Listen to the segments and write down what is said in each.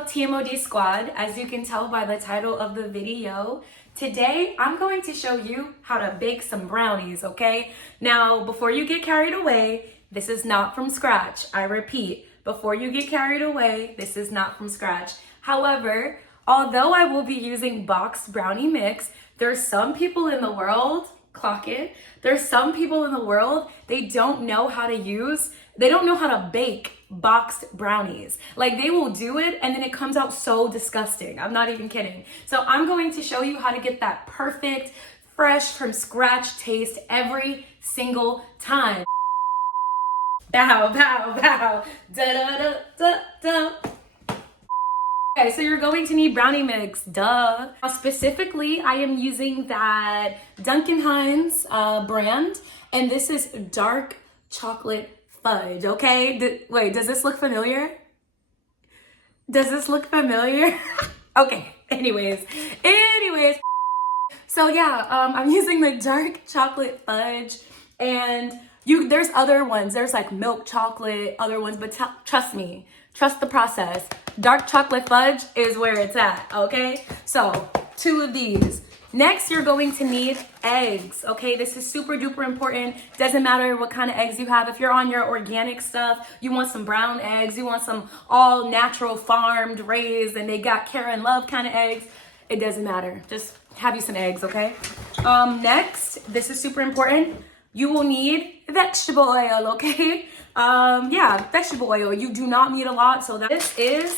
up, TMOD squad? As you can tell by the title of the video, today I'm going to show you how to bake some brownies, okay? Now, before you get carried away, this is not from scratch. I repeat, before you get carried away, this is not from scratch. However, although I will be using boxed brownie mix, there's some people in the world, clock it, there's some people in the world, they don't know how to bake boxed brownies. Like, they will do it and then it comes out so disgusting. I'm not even kidding. So I'm going to show you how to get that perfect, fresh, from scratch taste every single time. Bow, bow, bow, da da da da da. Okay, so you're going to need brownie mix, duh. Now, specifically, I am using that Duncan Hines brand, and this is dark chocolate fudge, okay? Wait, does this look familiar? Does this look familiar? Okay, anyways. So yeah, I'm using the dark chocolate fudge, and there's other ones. There's like milk chocolate, other ones, but trust me, trust the process. Dark chocolate fudge is where it's at, okay? So 2 of these. Next, you're going to need eggs, okay? This is super duper important. Doesn't matter what kind of eggs you have. If you're on your organic stuff, you want some brown eggs, you want some all natural farmed, raised, and they got care and love kind of eggs, it doesn't matter. Just have you some eggs, okay? Next, this is super important. You will need vegetable oil, okay? Vegetable oil. You do not need a lot, so this is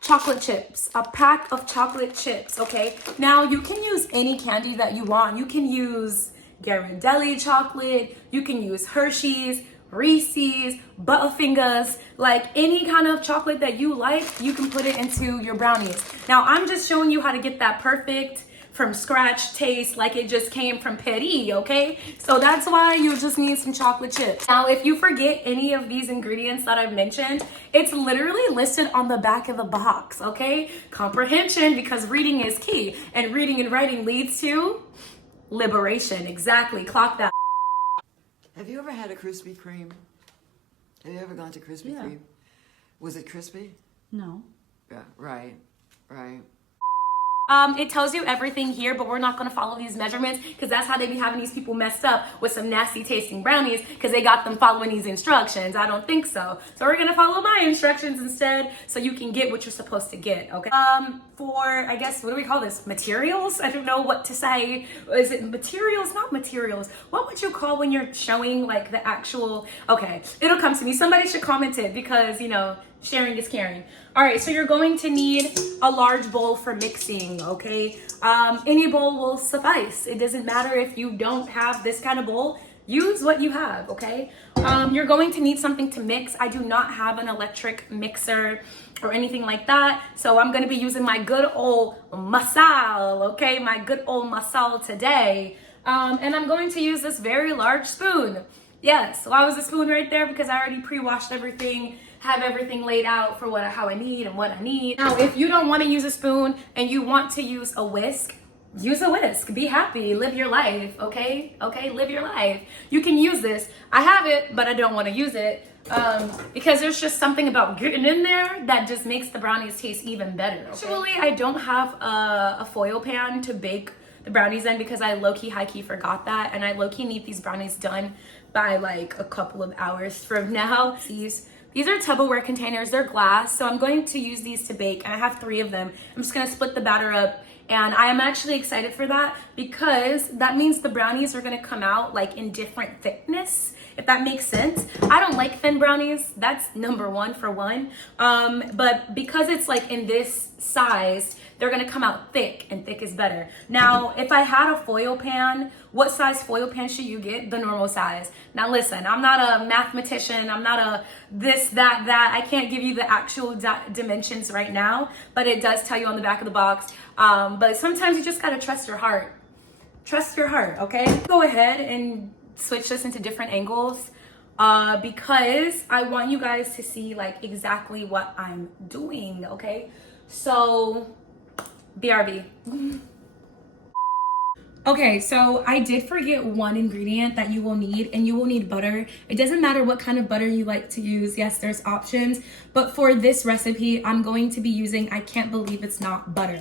chocolate chips, a pack of chocolate chips, okay? Now, you can use any candy that you want. You can use Ghirardelli chocolate, you can use Hershey's, Reese's, Butterfingers, like any kind of chocolate that you like, you can put it into your brownies. Now, I'm just showing you how to get that perfect from scratch taste, like it just came from Paris, okay? So that's why you just need some chocolate chips. Now, if you forget any of these ingredients that I've mentioned, it's literally listed on the back of the box, okay? Comprehension, because reading is key, and reading and writing leads to liberation. Exactly, clock that. Have you ever had a Krispy Kreme? Have you ever gone to Krispy Kreme? Was it crispy? No. Yeah, right. It tells you everything here, but we're not going to follow these measurements because that's how they be having these people messed up with some nasty tasting brownies because they got them following these instructions. I don't think so. So we're going to follow my instructions instead so you can get what you're supposed to get, okay? For, I guess, what do we call this? Materials? I don't know what to say. Is it materials? Not materials. What would you call when you're showing like the actual, okay, it'll come to me. Somebody should comment it because, you know, sharing is caring. All right, so you're going to need a large bowl for mixing, okay? Any bowl will suffice. It doesn't matter if you don't have this kind of bowl. Use what you have, okay? You're going to need something to mix. I do not have an electric mixer or anything like that, so I'm gonna be using my good old masal, okay? My good old masal today. And I'm going to use this very large spoon. Yes, why was the spoon right there? Because I already pre-washed everything, have everything laid out for how I need and what I need. Now, if you don't want to use a spoon and you want to use a whisk, use a whisk. Be happy, live your life, okay? Okay, live your life. You can use this. I have it, but I don't want to use it because there's just something about getting in there that just makes the brownies taste even better. Okay? Actually, I don't have a foil pan to bake the brownies in because I low-key, high-key forgot that, and I low-key need these brownies done by like a couple of hours from now. These are Tupperware containers, they're glass, so I'm going to use these to bake, and I have 3 of them. I'm just gonna split the batter up, and I am actually excited for that because that means the brownies are gonna come out like in different thickness, if that makes sense. I don't like thin brownies, that's number 1 for one, but because it's like in this size, they're gonna come out thick, and thick is better. Now, if I had a foil pan, what size foil pan should you get? The normal size. Now listen, I'm not a mathematician, I'm not a this, that. I can't give you the actual dimensions right now, but it does tell you on the back of the box. But sometimes you just gotta trust your heart. Trust your heart, okay? Go ahead and switch this into different angles because I want you guys to see like exactly what I'm doing, okay? So, BRB. Okay, so I did forget one ingredient that you will need, and you will need butter. It doesn't matter what kind of butter you like to use. Yes, there's options, but for this recipe, I'm going to be using, I can't believe it's not butter.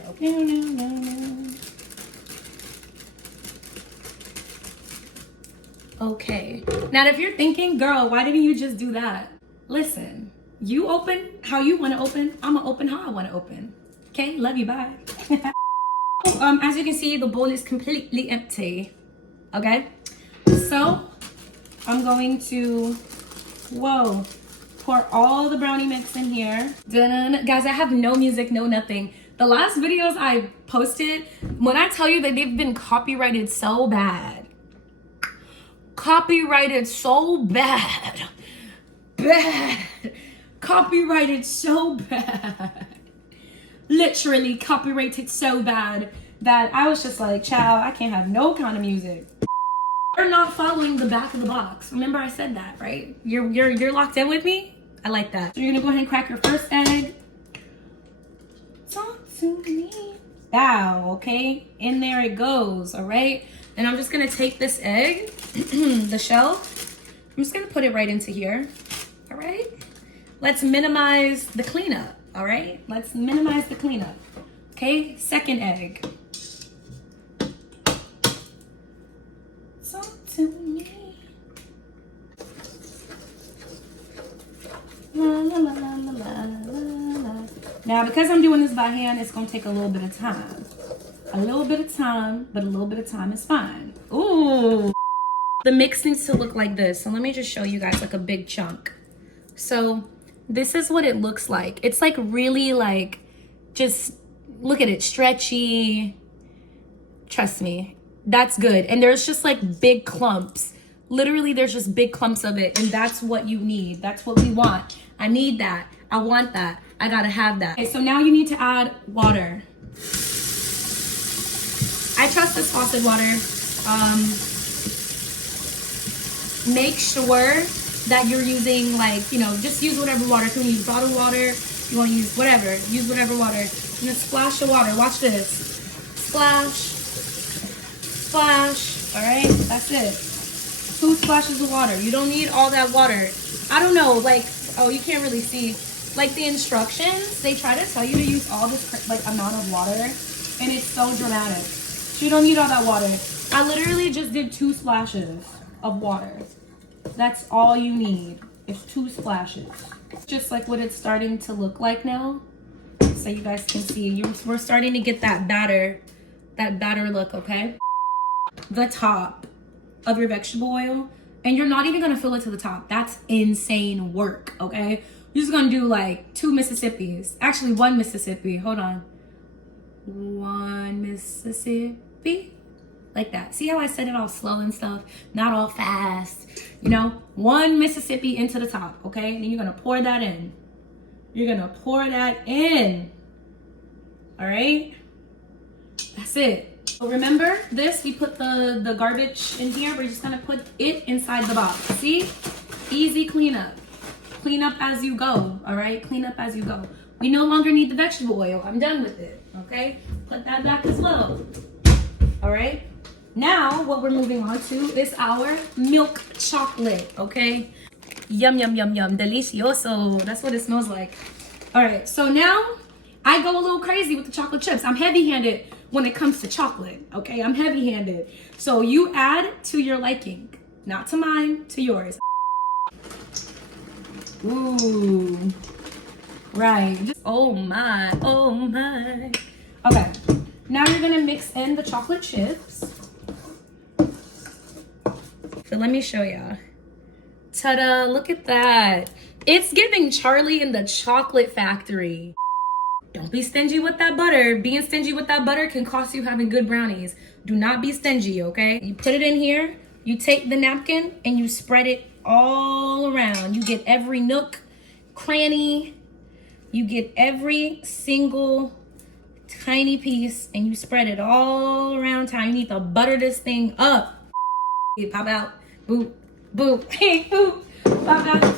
Okay, now if you're thinking, girl, why didn't you just do that? Listen, you open how you want to open. I'm gonna open how I want to open. Okay, love you, bye. As you can see, the bowl is completely empty. Okay, so I'm going to, whoa, pour all the brownie mix in here. Dun-dun. Guys, I have no music, no nothing. The last videos I posted, when I tell you that they've been copyrighted so bad, copyrighted so bad, copyrighted so bad, literally copyrighted so bad that I was just like, child, I can't have no kind of music. You're not following the back of the box. Remember I said that, right? You're locked in with me? I like that. So you're gonna go ahead and crack your first egg. Talk to me. Wow, okay? In there it goes, all right? And I'm just gonna take this egg, the shell, I'm just gonna put it right into here, all right? Let's minimize the cleanup, all right? Let's minimize the cleanup, okay? Second egg. Talk to me. La, la, la, la, la, la, la. Now, because I'm doing this by hand, it's gonna take a little bit of time. A little bit of time, but a little bit of time is fine. Ooh. The mix needs to look like this. So let me just show you guys like a big chunk. So this is what it looks like. It's like really like, just look at it, stretchy. Trust me, that's good. And there's just like big clumps. Literally, there's just big clumps of it. And that's what you need. That's what we want. I need that. I want that. I gotta have that. Okay, so now you need to add water. I trust this faucet water. Make sure that you're using like, you know, just use whatever water. If you want to use bottled water, you want to use whatever. Use whatever water. And then splash the water. Watch this. Splash. Splash. All right, that's it. 2 splashes of water. You don't need all that water. I don't know, like, oh, you can't really see. Like the instructions, they try to tell you to use all this like amount of water, and it's so dramatic. So you don't need all that water. I literally just did 2 splashes of water. That's all you need. It's 2 splashes. Just like what it's starting to look like now. So you guys can see, we're starting to get that batter look, okay? The top of your vegetable oil, and you're not even gonna fill it to the top. That's insane work, okay? You're just gonna do like 2 Mississippis. Actually, 1 Mississippi. Hold on. 1 Mississippi. Like that. See how I said it all slow and stuff? Not all fast. You know? 1 Mississippi into the top, okay? Then you're gonna pour that in. You're gonna pour that in. All right? That's it. So remember this? We put the garbage in here. We're just gonna put it inside the box. See? Easy cleanup. Clean up as you go, all right? Clean up as you go. We no longer need the vegetable oil. I'm done with it, okay? Put that back as well, all right? Now, what we're moving on to is our milk chocolate, okay? Yum, yum, yum, yum, delicioso. That's what it smells like. All right, so now I go a little crazy with the chocolate chips. I'm heavy-handed when it comes to chocolate, okay? I'm heavy-handed. So you add to your liking, not to mine, to yours. Ooh, right. Oh my, oh my. Okay, now you're gonna mix in the chocolate chips. So let me show y'all. Ta-da, look at that. It's giving Charlie in the Chocolate Factory. Don't be stingy with that butter. Being stingy with that butter can cost you having good brownies. Do not be stingy, okay? You put it in here, you take the napkin, and you spread it all around. You get every nook, cranny, you get every single tiny piece, and you spread it all around town. You need to butter this thing up. You pop out, boop, boop, hey, boop, pop out,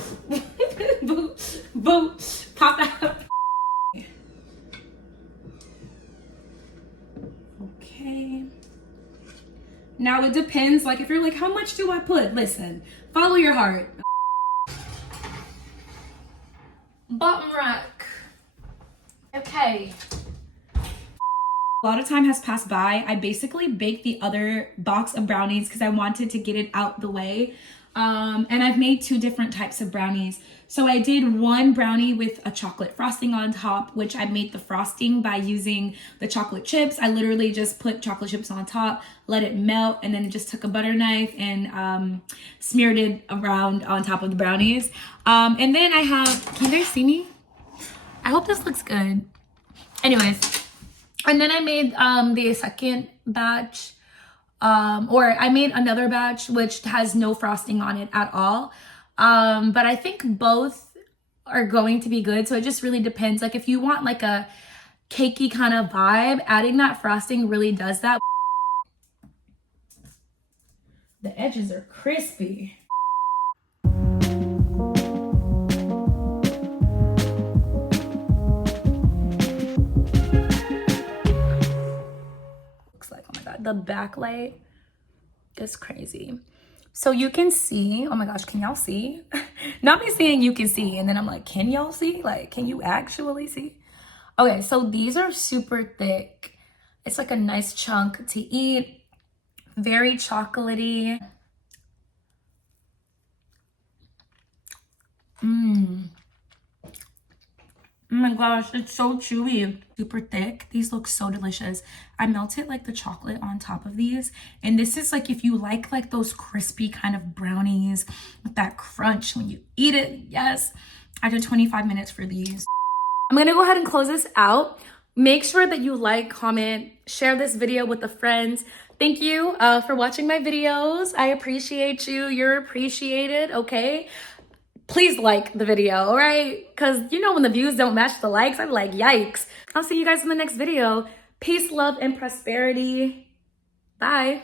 boop, boop, pop out. Okay. Now it depends, like if you're like, how much do I put? Listen, follow your heart. Bottom rack. Okay. A lot of time has passed by. I basically baked the other box of brownies because I wanted to get it out the way. And I've made 2 different types of brownies. So I did one brownie with a chocolate frosting on top, which I made the frosting by using the chocolate chips. I literally just put chocolate chips on top, let it melt, and then just took a butter knife and smeared it around on top of the brownies. And then I have, can you guys see me? I hope this looks good. Anyways, and then I made the second batch, or I made another batch which has no frosting on it at all. But I think both are going to be good. So it just really depends. Like if you want like a cakey kind of vibe, adding that frosting really does that. The edges are crispy. The backlight is crazy. So you can see, oh my gosh, can y'all see? Not me saying you can see, and then I'm like, can y'all see? Like, can you actually see? Okay, so these are super thick. It's like a nice chunk to eat. Very chocolatey. Oh my gosh, it's so chewy. Super thick. These look so delicious. I melted like the chocolate on top of these. And this is like if you like those crispy kind of brownies with that crunch when you eat it. Yes. I did 25 minutes for these. I'm gonna go ahead and close this out. Make sure that you like, comment, share this video with a friend. Thank you for watching my videos. I appreciate you. You're appreciated, okay? Please like the video, all right? Because you know when the views don't match the likes, I'm like, yikes. I'll see you guys in the next video. Peace, love, and prosperity. Bye.